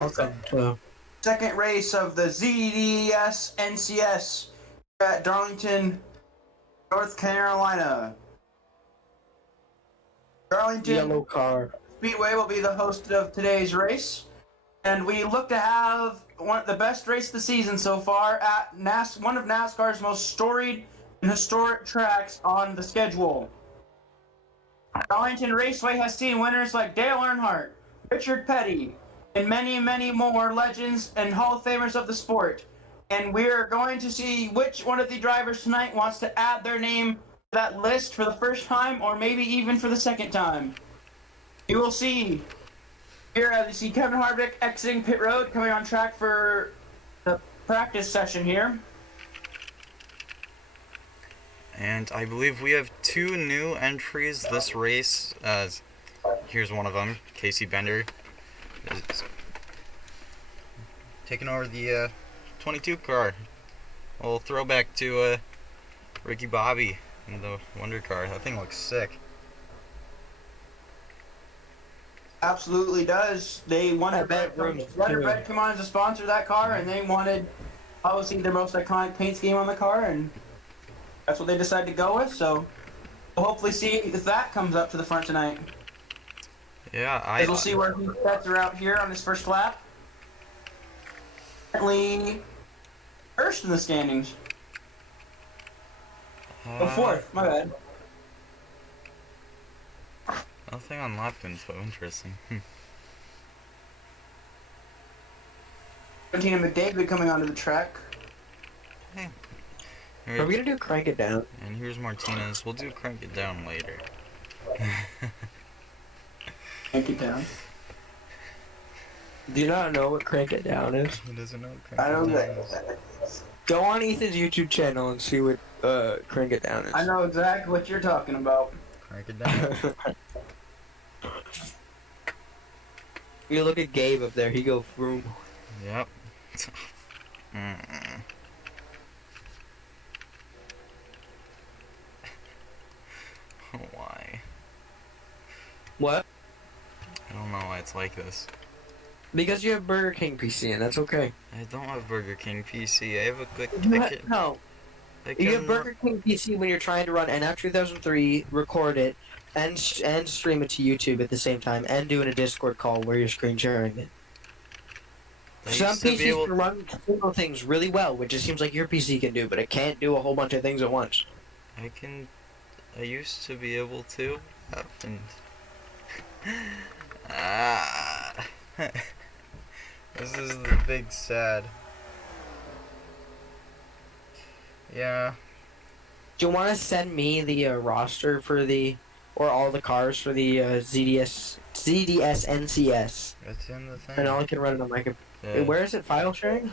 Okay. Well, Second race of the ZDS NCS at Darlington, North Carolina. Darlington yellow car. Speedway will be the host of today's race, and we look to have the best race of the season so far at one of NASCAR's most storied and historic tracks on the schedule. Darlington Raceway has seen winners like Dale Earnhardt, Richard Petty, and many, many more legends and Hall of Famers of the sport. And we're going to see which one of the drivers tonight wants to add their name to that list for the first time, or maybe even for the second time. You will see here as you see Kevin Harvick exiting pit road, coming on track for the practice session here. And I believe we have two new entries this race. Here's one of them, Casey Bender, is taking over the 22 car. A little throwback to Ricky Bobby in the Wonder car. That thing looks sick. Absolutely does. They wanted Red come on as a sponsor of that car, and they wanted obviously their most iconic paint scheme on the car, and that's what they decided to go with. So we'll hopefully see if that comes up to the front tonight. Yeah, We'll see where he sets her out here on his first lap. Currently first in the standings. Fourth, my bad. Nothing on lap info, interesting. Tina McDavid coming onto the track. Hey. Are we gonna do crank it down? And here's Martinez. We'll do crank it down later. Crank it down. Do you not know what crank it down is? Who doesn't know what I don't crank it down know. is? Go on Ethan's YouTube channel and see what crank it down is. I know exactly what you're talking about. Crank it down. You look at Gabe up there. He go vroom. Yep. Why? What? I don't know why it's like this. Because you have Burger King PC, and that's okay. I don't have Burger King PC. I have a quick No. You have Burger King PC when you're trying to run NF 2003, record it, and stream it to YouTube at the same time, and doing a Discord call where you're screen sharing it. Some PCs can run single things really well, which it seems like your PC can do, but it can't do a whole bunch of things at once. I used to be able to. And this is the big sad. Yeah. Do you want to send me the roster for or all the cars for the ZDS NCS? It's in the thing. And all I can run it on my computer. Yeah. Where is it? File sharing?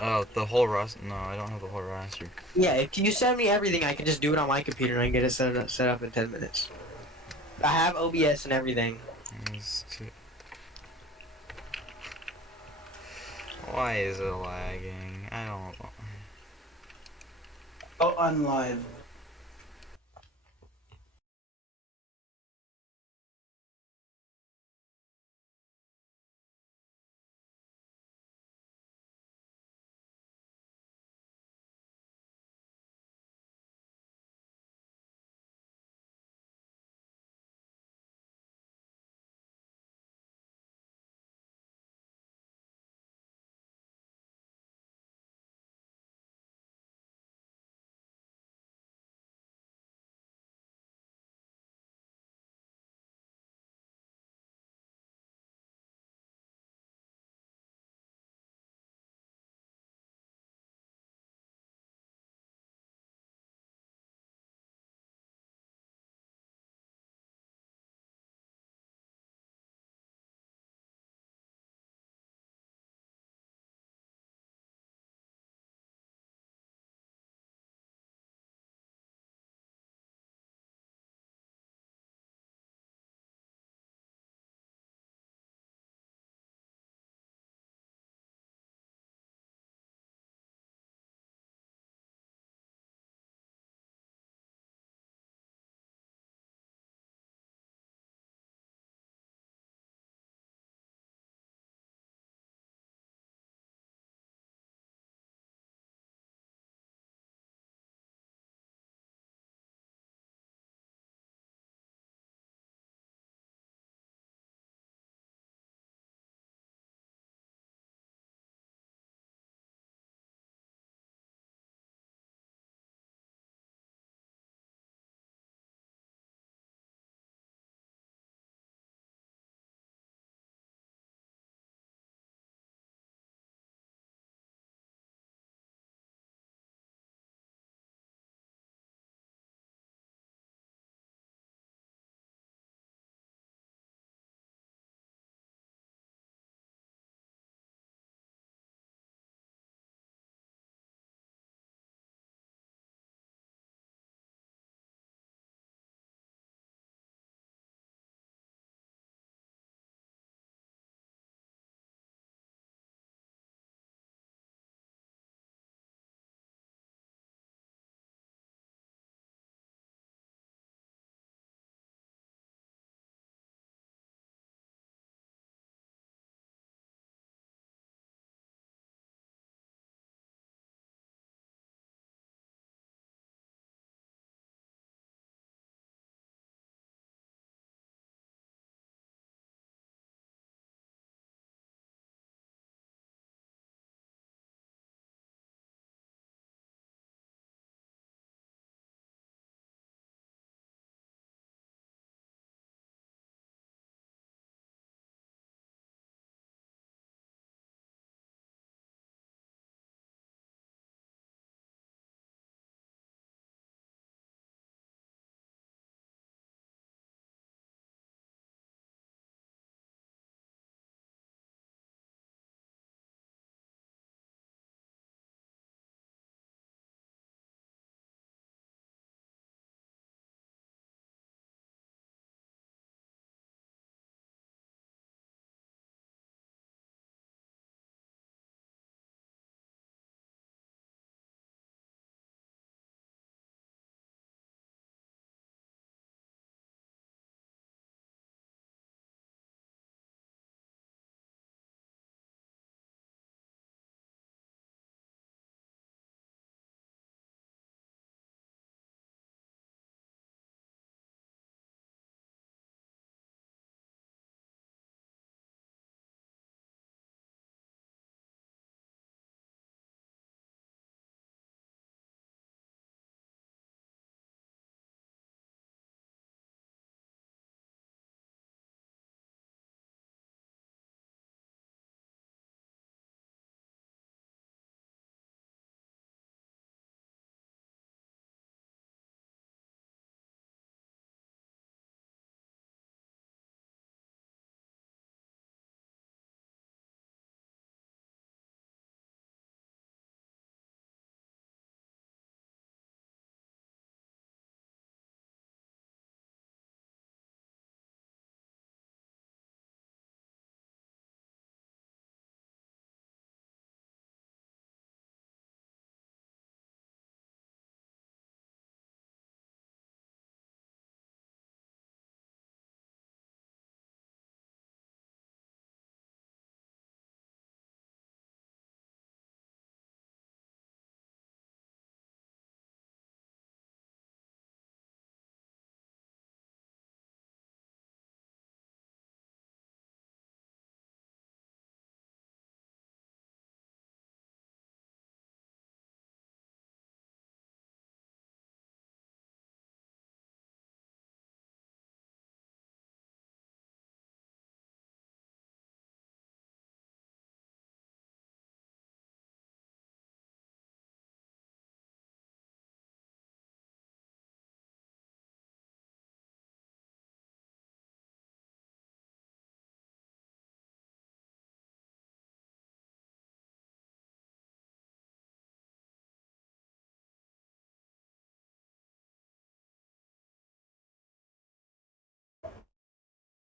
Oh, the whole roster. No, I don't have the whole roster. Yeah, if you send me everything, I can just do it on my computer and I can get it set up in 10 minutes. I have OBS and everything. Why is it lagging? I don't know. Oh, unlive.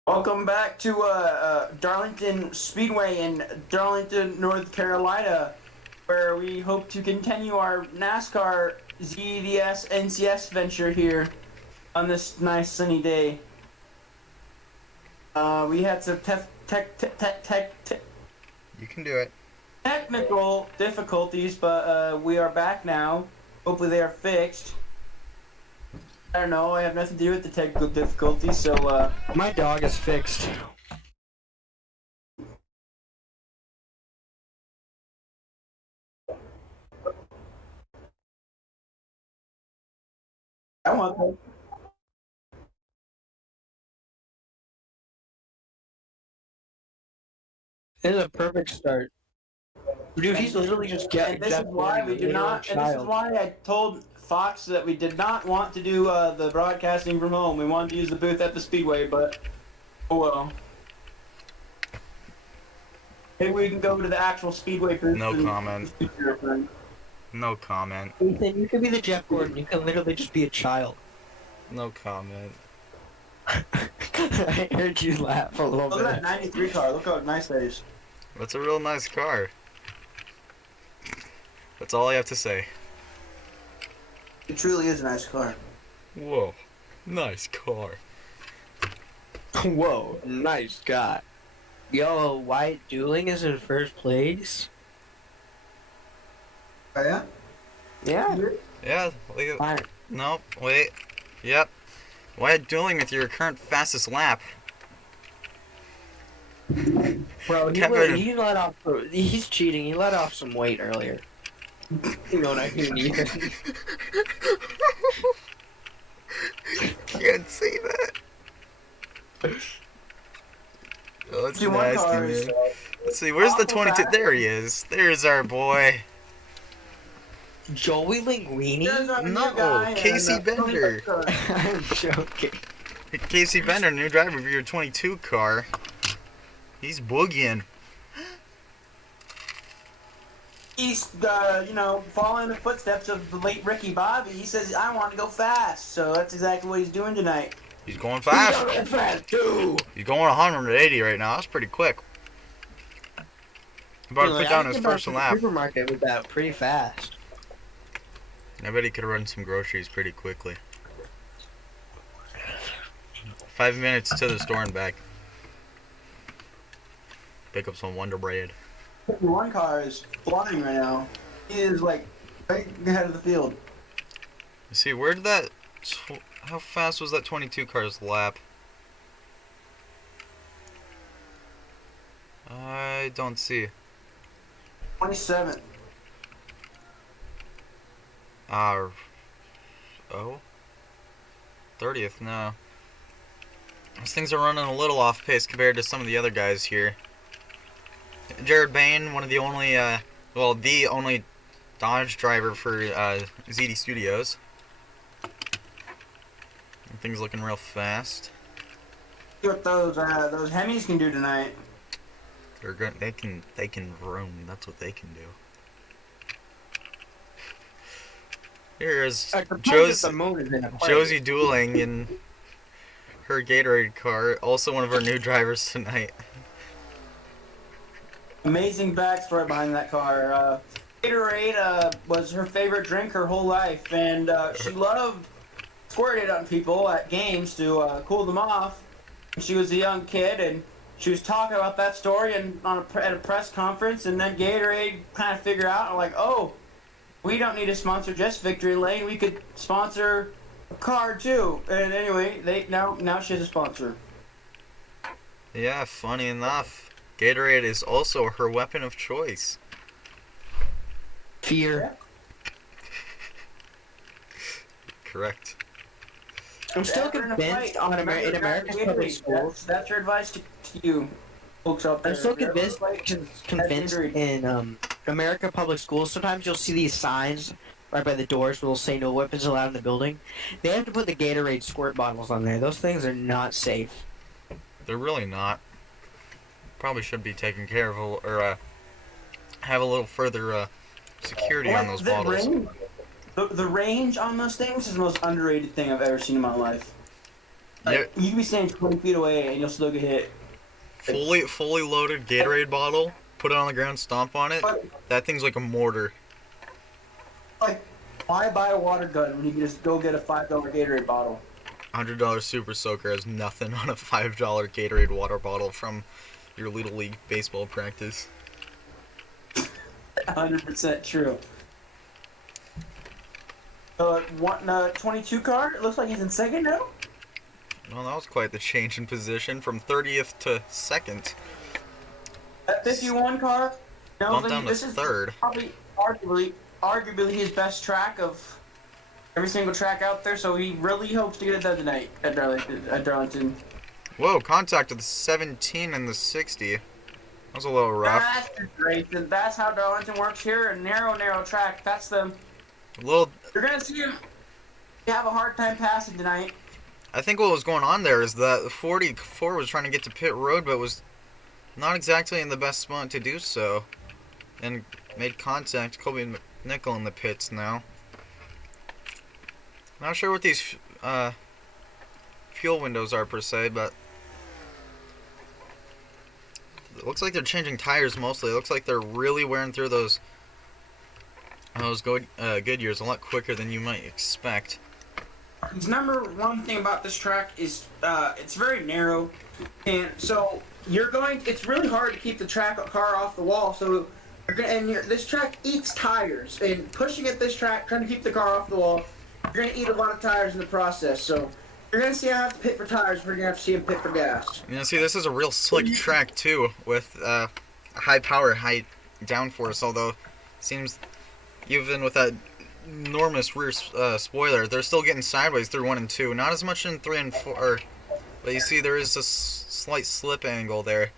Welcome back to Darlington Speedway in Darlington, North Carolina, where we hope to continue our NASCAR ZDS NCS venture here on this nice sunny day. We had some You can do it. technical difficulties, but we are back now. Hopefully they are fixed. I don't know, I have nothing to do with the technical difficulties, so My dog is fixed. I want that. This is a perfect start. Dude, he's literally just getting. And this is why we do not. And this is why I told Fox that we did not want to do the broadcasting from home. We wanted to use the booth at the Speedway, but oh well. Maybe we can go to the actual Speedway booth. No comment. No comment. Ethan, you can be the Jeff Gordon. You can literally just be a child. No comment. I heard you laugh a little Look bit. at that '93 car. Look how nice that is. That's a real nice car. That's all I have to say. It truly is a nice car. Whoa. Nice car. Whoa, nice guy. Yo, White Dueling is in first place. Oh yeah. Yeah. Yeah, look at... Fine. No, wait. Yep. Why dueling with your current fastest lap? Bro, Kevin. he let off. He's cheating. He let off some weight earlier. You know what I mean? Ethan? Can't say that. Oh, that's See, one nasty, car is, man. Let's see, where's the 22? There he is. There's our boy. Joey Linguini? There's our new No, guy, Casey and, Bender. I'm joking. Casey Bender, new driver of your 22 car. He's boogieing. He's, following the footsteps of the late Ricky Bobby. He says, I want to go fast. So that's exactly what he's doing tonight. He's going fast. Fast too. He's going 180 right now. That's pretty quick. About to put down his first lap. Supermarket with that pretty fast. I bet he could run some groceries pretty quickly. 5 minutes to the store and back. Pick up some Wonder Bread. One car is flying right now. He is like right ahead of the field. Let's see, where did that... How fast was that 22 car's lap? I don't see. 27th. Oh? 30th, no. These things are running a little off pace compared to some of the other guys here. Jared Bain, one of the only, the only Dodge driver for ZD Studios. Things looking real fast. See what those Hemis can do tonight. They're good. They can roam. That's what they can do. Here's Josie dueling in her Gatorade car. Also one of our new drivers tonight. Amazing backstory behind that car. Gatorade was her favorite drink her whole life, and she loved squirting it on people at games to cool them off. She was a young kid, and she was talking about that story and at a press conference, and then Gatorade kind of figured out, like, oh, we don't need to sponsor just Victory Lane. We could sponsor a car too. And anyway, now she has a sponsor. Yeah, funny enough, Gatorade is also her weapon of choice. Fear. Correct. I'm still convinced in America's public schools. That's your advice to you folks out there. I'm still convinced in America public schools. Sometimes you'll see these signs right by the doors where they'll say no weapons allowed in the building. They have to put the Gatorade squirt bottles on there. Those things are not safe. They're really not. Probably should be taken care of, or have a little further security on those bottles. The range on those things is the most underrated thing I've ever seen in my life. Like, Yeah. you can be standing 20 feet away and you'll still get hit. Fully loaded Gatorade bottle, put it on the ground, stomp on it. But, That thing's like a mortar. like, why buy a water gun when you can just go get a $5 Gatorade bottle? $100 Super Soaker has nothing on a $5 Gatorade water bottle from your Little League baseball practice. 100% true. 22 car. It looks like he's in second now. Well, that was quite the change in position from 30th to 2nd. That 51 car. Bumped down to This is 3rd. probably arguably his best track of every single track out there. So he really hopes to get it done tonight at Darlington. Whoa, contact with the 17 and the 60. That was a little rough. That's great. That's how Darlington works here. A narrow track. That's the. A little. You're gonna see him have a hard time passing tonight. I think what was going on there is that the 44 was trying to get to pit road, but was not exactly in the best spot to do so, and made contact. Colby McNichol in the pits now. Not sure what these fuel windows are per se, but it looks like they're changing tires mostly. It looks like they're really wearing through those Goodyears a lot quicker than you might expect. The number one thing about this track is it's very narrow, and so it's really hard to keep the car off the wall. So this track eats tires, and pushing at this track, trying to keep the car off the wall, you're gonna eat a lot of tires in the process. So you're gonna see him have to pit for tires, but you're gonna have to see him pit for gas. You know, see, this is a real slick track too, with high power, high downforce. Although, it seems even with that enormous rear spoiler, they're still getting sideways through 1 and 2. Not as much in 3 and 4, but you see there is a slight slip angle there.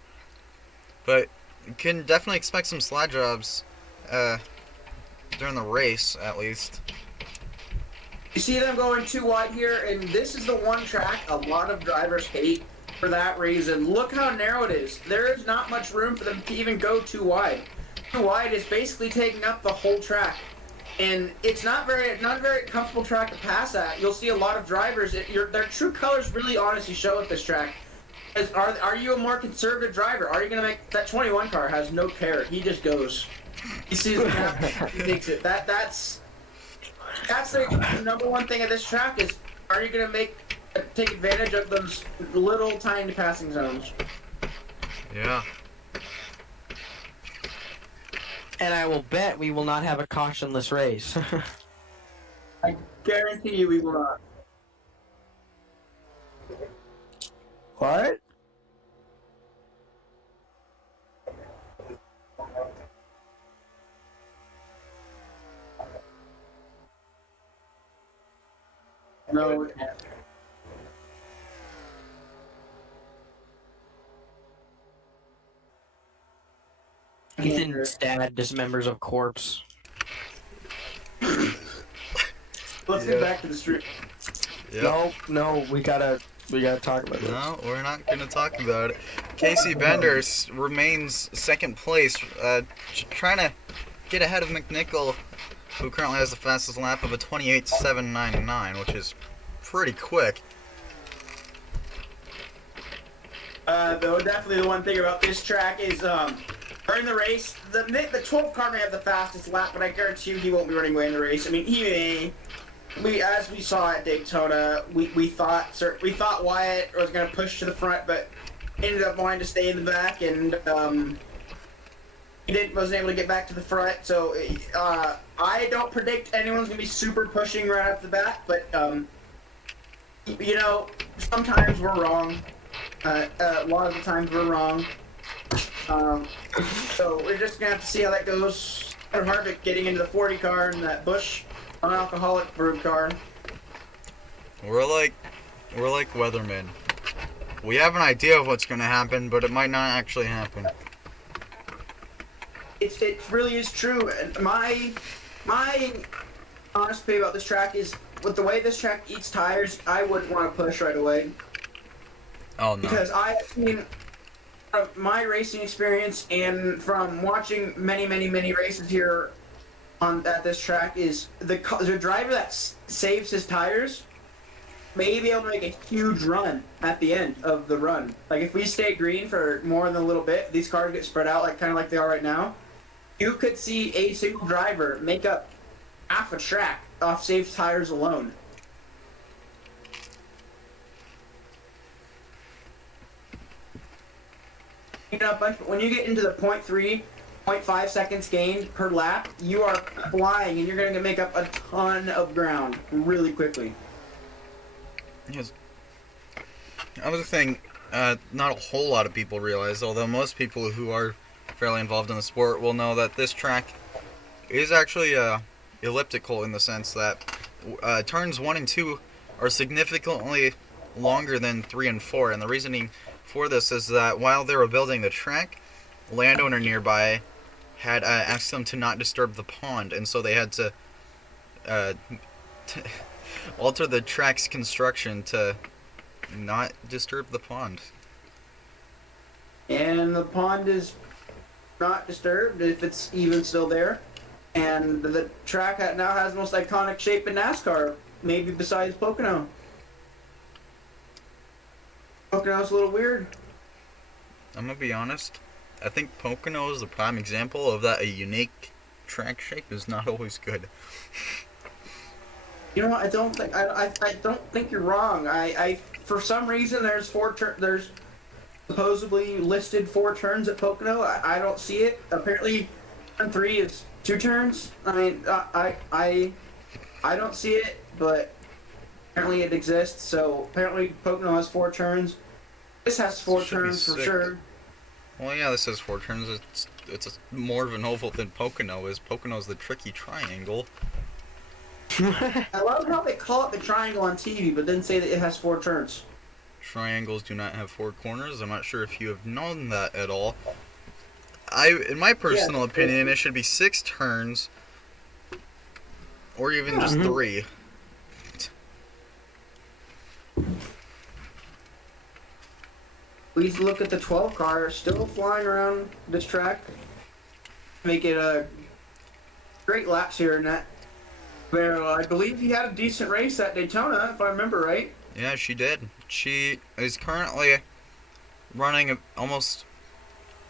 But you can definitely expect some slide jobs during the race, at least. You see them going too wide here, and this is the one track a lot of drivers hate for that reason. Look how narrow it is. There is not much room for them to even go too wide. Too wide is basically taking up the whole track. And it's not a very comfortable track to pass at. You'll see a lot of drivers. Their true colors really honestly show at this track. Are you a more conservative driver? Are you going to make that 21 car has no care? He just goes. He sees the gap, he takes it. That's the number one thing at this track is: are you going to take advantage of those little tiny passing zones? Yeah. And I will bet we will not have a cautionless race. I guarantee you we will not. What? No. Ethan's dad dismembers a corpse. Let's get back to the street. Yep. No, we gotta talk about this. No, we're not going to talk about it. Casey Bender remains second place, trying to get ahead of McNichol, who currently has the fastest lap of a 28.799, which is pretty quick. Though definitely the one thing about this track is during the race, the 12 car may have the fastest lap, but I guarantee you he won't be running away in the race. I mean, he may. As we saw at Daytona, we thought Wyatt was going to push to the front, but ended up wanting to stay in the back, and he wasn't able to get back to the front. So I don't predict anyone's going to be super pushing right off the bat, but you know, sometimes we're wrong. A lot of the times we're wrong. So we're just going to have to see how that goes. Harvick getting into the 40 car and that Busch non-alcoholic brew car. We're like weathermen. We have an idea of what's going to happen, but it might not actually happen. It really is true. And my honest opinion about this track is, with the way this track eats tires, I wouldn't want to push right away. Oh no. Because I mean, from my racing experience and from watching many races here at this track, is the driver that saves his tires may be able to make a huge run at the end of the run. Like if we stay green for more than a little bit, these cars get spread out like kind of like they are right now. You could see a single driver make up half a track off safe tires alone. When you get into the 0.3, 0.5 seconds gain per lap, you are flying and you're going to make up a ton of ground really quickly. Yes. Another thing, not a whole lot of people realize, although most people who are fairly involved in the sport will know that this track is actually elliptical in the sense that turns 1 and 2 are significantly longer than 3 and 4, and the reasoning for this is that while they were building the track, a landowner nearby had asked them to not disturb the pond, and so they had to alter the track's construction to not disturb the pond. And the pond is not disturbed if it's even still there. And the track now has the most iconic shape in NASCAR, maybe besides Pocono. Pocono's a little weird. I'm gonna be honest, I think Pocono is the prime example of that a unique track shape is not always good. You know what? I don't think you're wrong. I for some reason there's there's supposedly listed 4 turns at Pocono. I don't see it. Apparently, turn 3 is 2 turns. I mean, I don't see it, but apparently it exists. So apparently Pocono has 4 turns. This has 4 turns for sure. Well, yeah, this has 4 turns. It's more of an oval than Pocono is. Pocono's the tricky triangle. I love how they call it the triangle on TV, but then say that it has 4 turns. Triangles do not have 4 corners. I'm not sure if you have known that at all. In my personal opinion, it should be 6 turns, or even just 3. Please look at the 12 car still flying around this track. Make it a great laps here in that. Well, I believe he had a decent race at Daytona, if I remember right. Yeah, she did. She is currently running almost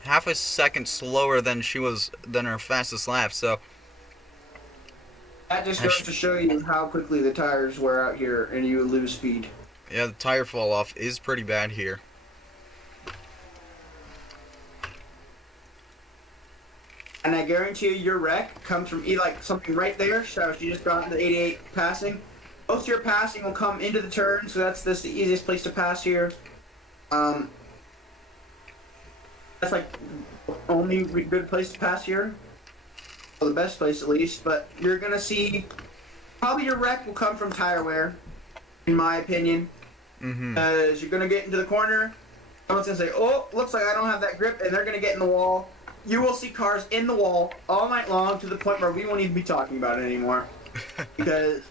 half a second slower than her fastest lap. So that just goes to show you how quickly the tires wear out here and you lose speed. Yeah, the tire fall off is pretty bad here. And I guarantee you your wreck comes from like something right there. So she just got into 88 passing. Most of your passing will come into the turn, so that's the easiest place to pass here. That's like the only good place to pass here. Well, the best place at least. But you're gonna see probably your wreck will come from tire wear, in my opinion. Because you're gonna get into the corner, someone's gonna say, "Oh, looks like I don't have that grip," and they're gonna get in the wall. You will see cars in the wall all night long to the point where we won't even be talking about it anymore. Because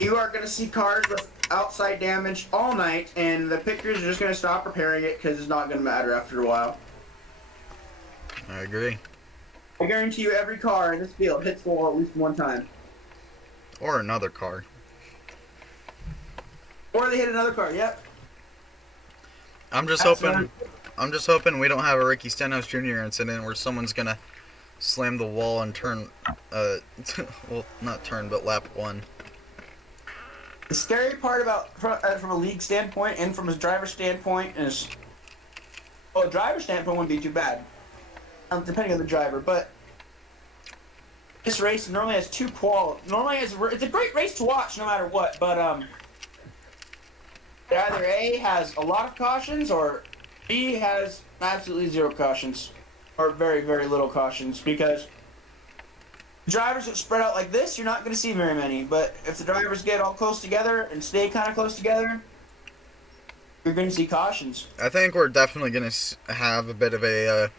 you are going to see cars with outside damage all night, and the pickers are just going to stop repairing it because it's not going to matter after a while. I agree. I guarantee you every car in this field hits the wall at least one time. Or another car. Or they hit another car, yep. I'm just hoping we don't have a Ricky Stenhouse Jr. incident where someone's gonna slam the wall and turn, well, not turn, but lap 1. The scary part about, from a league standpoint and from a driver standpoint is, well, a driver standpoint wouldn't be too bad, depending on the driver, but this race normally has 2 it's a great race to watch no matter what, but, it either A, has a lot of cautions, or B, has absolutely 0 cautions, or very, very little cautions, because drivers that spread out like this, you're not going to see very many, but if the drivers get all close together and stay kind of close together, you're going to see cautions. I think we're definitely going to have a bit of a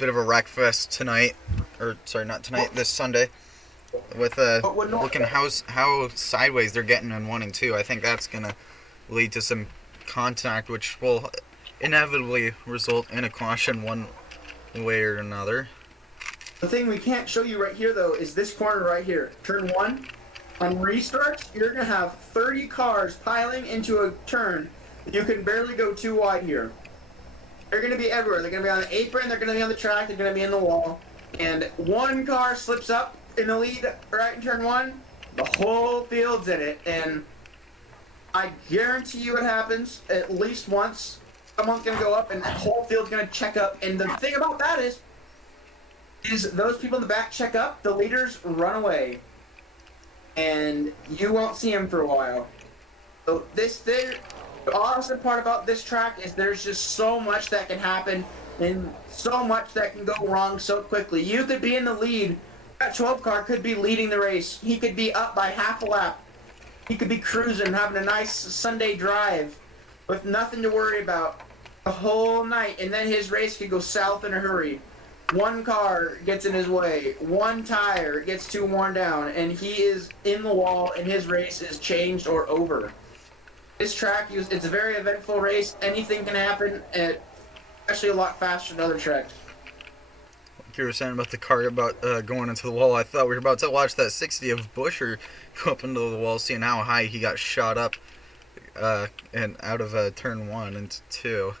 wreck fest tonight, or sorry, not tonight, this Sunday, with looking how sideways they're getting in 1 and 2. I think that's going to lead to some contact, which will inevitably result in a caution one way or another. The thing we can't show you right here, though, is this corner right here. Turn 1. On restarts, you're going to have 30 cars piling into a turn. You can barely go too wide here. They're going to be everywhere. They're going to be on the apron, they're going to be on the track, they're going to be in the wall. And one car slips up in the lead right in turn one, the whole field's in it. And I guarantee you it happens at least once. Someone's going to go up and that whole field's going to check up. And the thing about that is those people in the back check up, the leaders run away. And you won't see them for a while. So the awesome part about this track is there's just so much that can happen and so much that can go wrong so quickly. You could be in the lead. That 12 car could be leading the race. He could be up by half a lap. He could be cruising, having a nice Sunday drive with nothing to worry about the whole night. And then his race could go south in a hurry. One car gets in his way, one tire gets too worn down, and he is in the wall and his race is changed or over. This track, it's a very eventful race. Anything can happen, especially a lot faster than other tracks. Like you were saying about the car about going into the wall, I thought we were about to watch that 60 of Busher go up into the wall, seeing how high he got shot up and out of turn 1 into 2.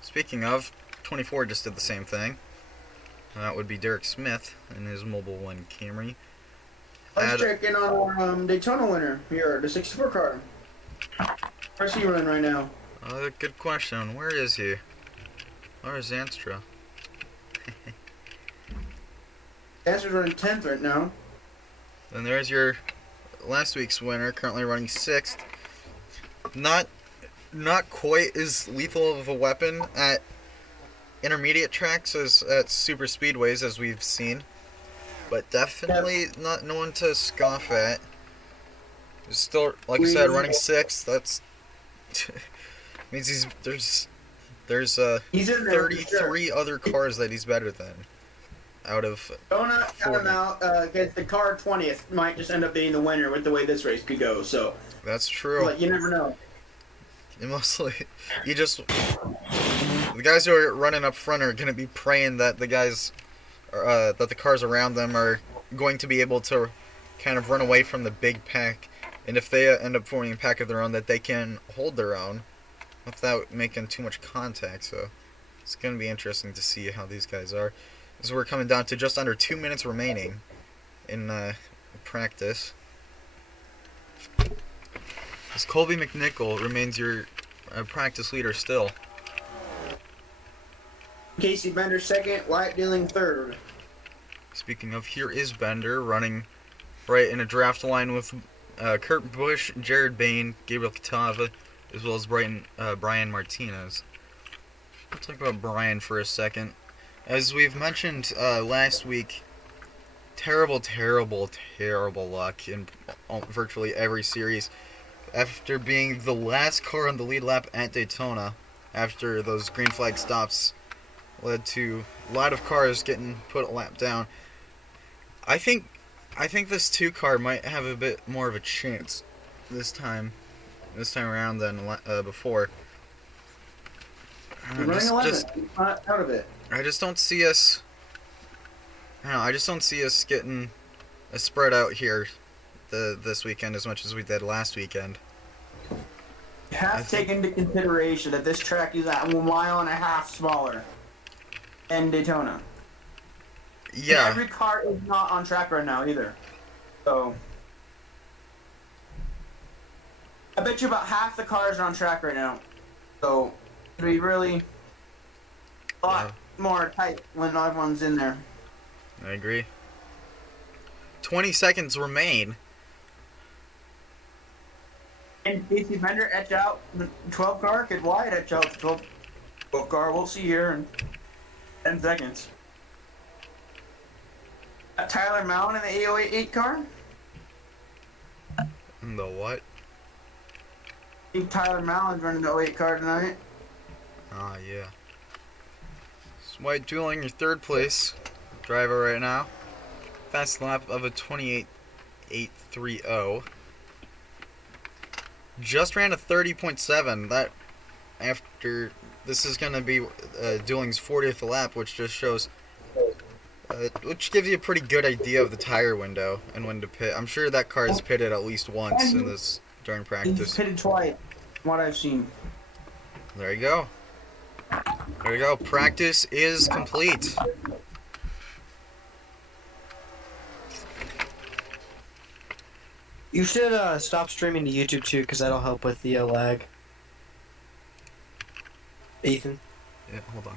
Speaking of, 24 just did the same thing. That would be Derek Smith in his Mobile 1 Camry. Let's check in on our Daytona winner here, the 64 car. Where's he running right now? Good question. Where is he? Where is Zanstra? Zanstra's running 10th right now. Then there's your last week's winner, currently running 6th. Not quite as lethal of a weapon at intermediate tracks as at super speedways as we've seen, but definitely not no one to scoff at. Still, like I said, running 6th. That's means there's he's in there 33 other cars that he's better than out of. Don't count him out because the car 20th might just end up being the winner with the way this race could go. So that's true. But you never know. You mostly the guys who are running up front are going to be praying that the guys that the cars around them are going to be able to kind of run away from the big pack, and if they end up forming a pack of their own, that they can hold their own without making too much contact. So it's going to be interesting to see how these guys are, as we're coming down to just under 2 minutes remaining in practice. As Colby McNichol remains your practice leader still. Casey Bender second, Wyatt Dealing third. Speaking of, here is Bender running right in a draft line with Kurt Busch, Jared Bain, Gabriel Catava, as well as Brian Martinez. We'll talk about Brian for a second. As we've mentioned last week, terrible luck in virtually every series. After being the last car on the lead lap at Daytona, after those green flag stops led to a lot of cars getting put a lap down, I think this 2 car might have a bit more of a chance this time around than before. Running 11, not out of it. I just don't see us. I just don't see us getting a spread out here this weekend as much as we did last weekend. You have to take into consideration that this track is at 1.5 miles smaller than Daytona. Yeah. And every car is not on track right now either. So I bet you about half the cars are on track right now. So it'll be really a lot more tight when everyone's in there. I agree. 20 seconds remain. And Casey Bender etch out the 12 car. Could Wyatt etch out the 12 car? We'll see here in 10 seconds. Tyler Mallon in the 808 car. The what? I think Tyler Mallon's running the 08 car tonight. Ah, yeah. White dueling your 3rd place driver right now. Fast lap of a 28.830. Just ran a 30.7. That after this is going to be dueling's 40th lap, which just shows which gives you a pretty good idea of the tire window and when to pit. I'm sure that car is pitted at least once in this during He's practice. pitted twice, from what I've seen. There you go. There you go. Practice is complete. You should stop streaming to YouTube too, because that'll help with the lag. Ethan. Yeah, hold on.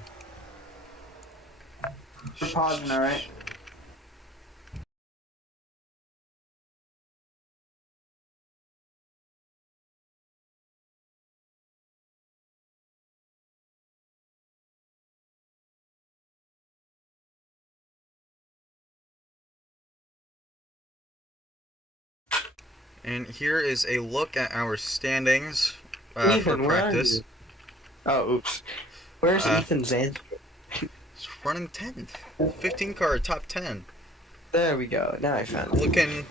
We're pausing, alright? And here is a look at our standings for Ethan, where are practice. you? Oh, oops. Where's Ethan's answer? It's running 10th. 15 car, top 10. There we go. Now I found it.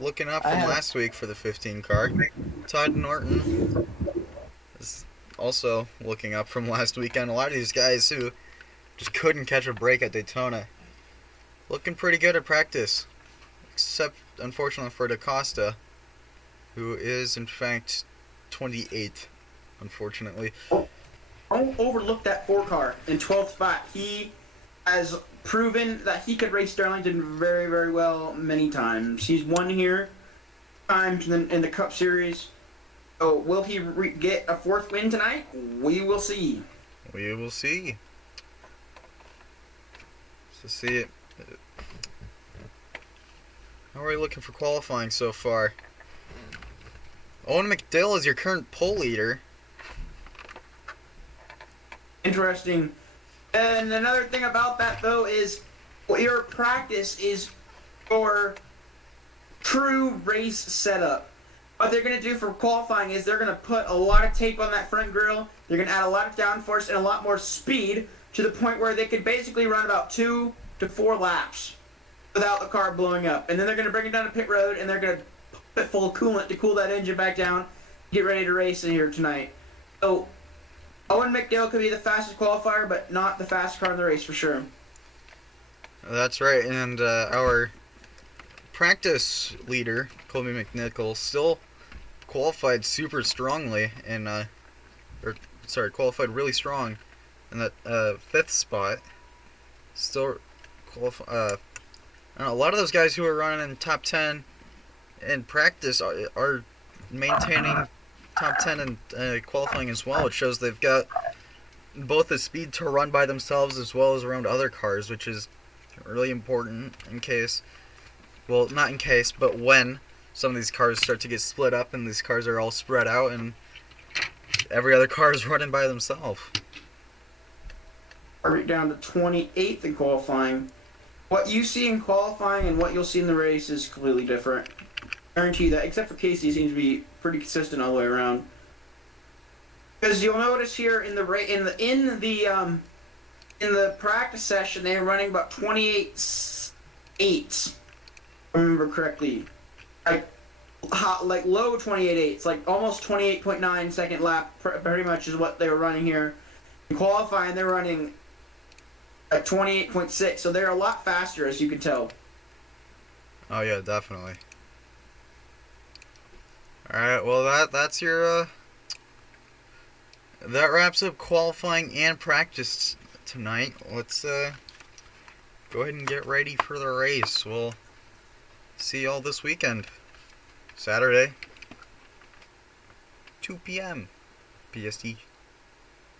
Looking up from last week for the 15 car. Todd Norton is also looking up from last weekend. A lot of these guys who just couldn't catch a break at Daytona. Looking pretty good at practice. Except, unfortunately, for DaCosta, who is, in fact, 28th, unfortunately. Don't overlook that 4-car in 12th spot. He has proven that he could race Darlington very, very well many times. He's won here times in the Cup Series. So will he get a 4th win tonight? We will see. We will see. To see it. How are we looking for qualifying so far? Owen McDill is your current pole leader. Interesting. And another thing about that, though, is your practice is for true race setup. What they're going to do for qualifying is they're going to put a lot of tape on that front grille. They're going to add a lot of downforce and a lot more speed to the point where they could basically run about 2 to 4 laps without the car blowing up. And then they're going to bring it down to pit road and they're going to put it full of coolant to cool that engine back down, get ready to race in here tonight. So Owen McDill could be the fastest qualifier, but not the fastest car in the race for sure. That's right, and our practice leader, Colby McNichol, still qualified super strongly in, qualified really strong in that 5th spot. Still qualified. A lot of those guys who are running in top 10 in practice are maintaining top 10 in qualifying as well. It shows they've got both the speed to run by themselves as well as around other cars, which is really important in case, well, not in case, but when some of these cars start to get split up and these cars are all spread out and every other car is running by themselves. Are down to 28th in qualifying. What you see in qualifying and what you'll see in the race is completely different. I guarantee you that, except for Casey, he seems to be pretty consistent all the way around. Because you'll notice here in the practice session they're running about 28.8, if I remember correctly. Like low 28.8. It's like almost 28.9 second lap. Pretty much is what they were running here. In qualifying, they're running at 28.6, so they're a lot faster, as you can tell. Oh yeah, definitely. All right, well that's your that wraps up qualifying and practice tonight. Let's go ahead and get ready for the race. We'll see y'all this weekend, Saturday, 2 p.m. PST.